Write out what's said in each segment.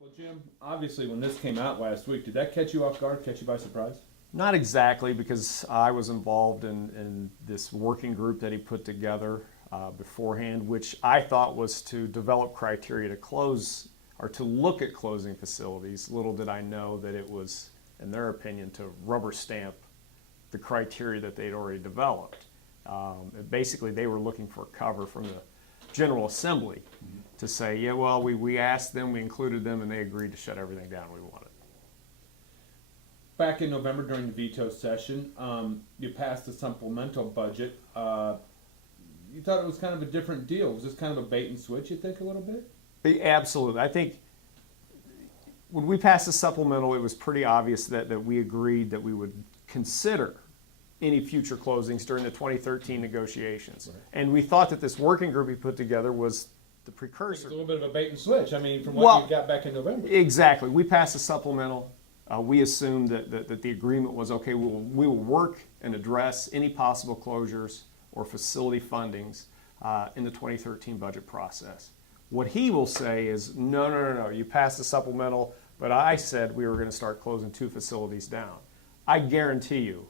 Well, Jim, obviously when this came out last week, did that catch you off guard, catch you by surprise? Not exactly, because I was involved in this working group that he put together beforehand, which I thought was to develop criteria to close or to look at closing facilities. Little did I know that it was, in their opinion, to rubber stamp the criteria that they'd already developed. Basically, they were looking for cover from the General Assembly to say, yeah, well, we asked them, we included them, and they agreed to shut everything down we wanted. Back in November during the veto session, you passed a supplemental budget. You thought it was kind of a different deal. Was this kind of a bait and switch, you think, a little bit? Absolutely. I think when we passed the supplemental, it was pretty obvious that we agreed that we would consider any future closings during the 2013 negotiations. Right. And we thought that this working group we put together was the precursor. It's a little bit of a bait and switch, I mean, from what you got back in November. Exactly. We passed the supplemental. We assumed that the agreement was, okay, we will work and address any possible closures or facility fundings in the 2013 budget process. What he will say is, no, you passed the supplemental, but I said we were going to start closing 2 facilities down. I guarantee you,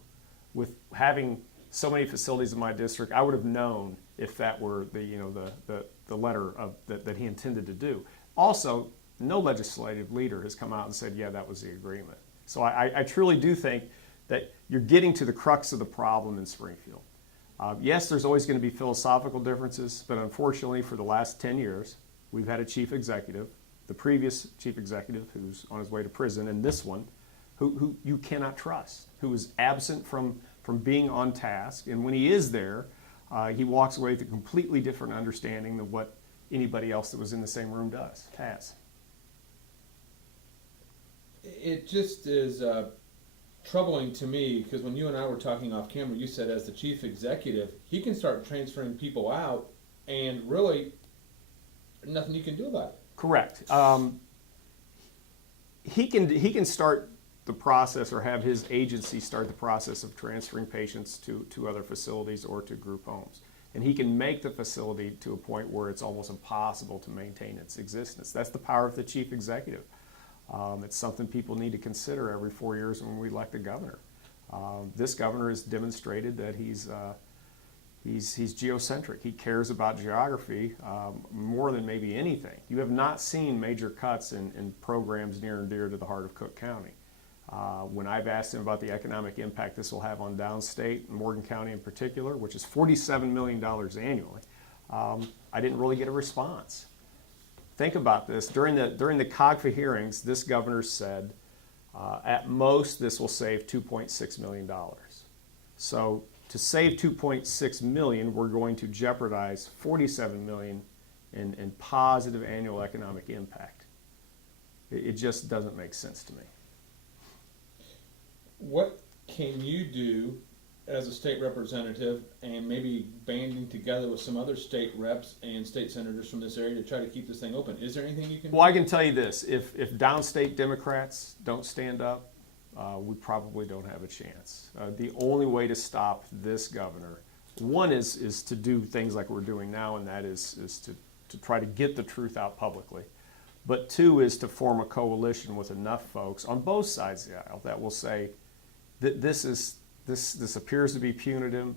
with having so many facilities in my district, I would have known if that were the letter of, that he intended to do. Also, no legislative leader has come out and said, yeah, that was the agreement. So I truly do think that you're getting to the crux of the problem in Springfield. Yes, there's always going to be philosophical differences, but unfortunately for the last 10 years, we've had a chief executive, the previous chief executive who's on his way to prison, and this one, who you cannot trust, who is absent from being on task. And when he is there, he walks away with a completely different understanding than what anybody else that was in the same room has. It just is troubling to me, because when you and I were talking off camera, you said as the chief executive, he can start transferring people out and really nothing you can do about it. Correct. He can start the process or have his agency start the process of transferring patients to other facilities or to group homes. And he can make the facility to a point where it's almost impossible to maintain its existence. That's the power of the chief executive. It's something people need to consider every 4 years when we elect a governor. This governor has demonstrated that he's geocentric. He cares about geography more than maybe anything. You have not seen major cuts in programs near and dear to the heart of Cook County. When I've asked him about the economic impact this will have on downstate, Morgan County in particular, which is $47 million annually, I didn't really get a response. Think about this. During the COGFA hearings, this governor said, at most, this will save $2.6 million. So to save $2.6 million, we're going to jeopardize $47 million in positive annual economic impact. It just doesn't make sense to me. What can you do as a state representative and maybe banding together with some other state reps and state senators from this area to try to keep this thing open? Is there anything you can do? Well, I can tell you this. If downstate Democrats don't stand up, we probably don't have a chance. The only way to stop this governor, one is to do things like we're doing now, and that is to try to get the truth out publicly. But 2 is to form a coalition with enough folks on both sides of the aisle that will say that this appears to be punitive.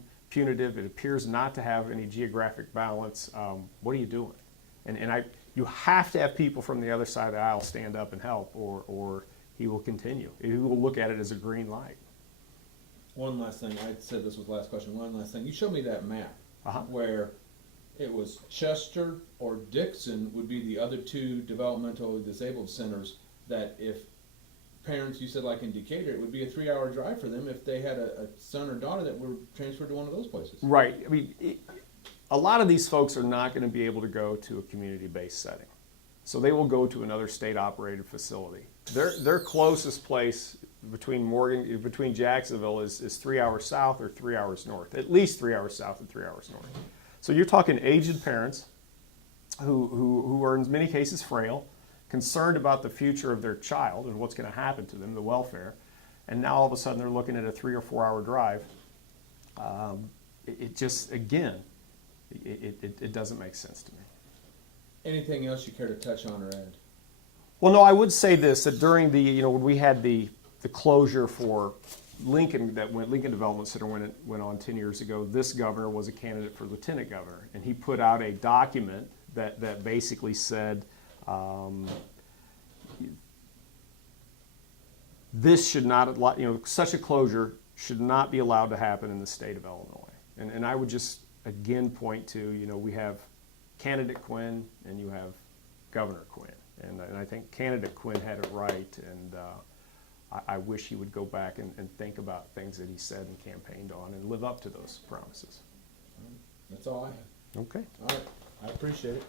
It appears not to have any geographic balance. What are you doing? And you have to have people from the other side of the aisle stand up and help, or he will continue. He will look at it as a green light. One last thing. I said this was the last question. One last thing. You showed me that map where it was Chester or Dixon would be the other 2 developmentally disabled centers that if parents, you said like in Decatur, it would be a 3-hour drive for them if they had a son or daughter that were transferred to one of those places. Right. I mean, a lot of these folks are not going to be able to go to a community-based setting. So they will go to another state-operated facility. Their closest place between Jacksonville is 3 hours south or 3 hours north, at least 3 hours south and 3 hours north. So you're talking aged parents who are in many cases frail, concerned about the future of their child and what's going to happen to them, the welfare, and now all of a sudden they're looking at a 3 or 4 hour drive. It just, again, it doesn't make sense to me. Anything else you care to touch on or add? Well, no, I would say this, that during the, when we had the closure for Lincoln Development Center when it went on 10 years ago, this governor was a candidate for lieutenant governor, and he put out a document that basically said this should not, such a closure should not be allowed to happen in the state of Illinois. And I would just again point to, we have candidate Quinn and you have Governor Quinn. And I think candidate Quinn had it right, and I wish he would go back and think about things that he said and campaigned on and live up to those promises. That's all I have. Okay. All right. I appreciate it.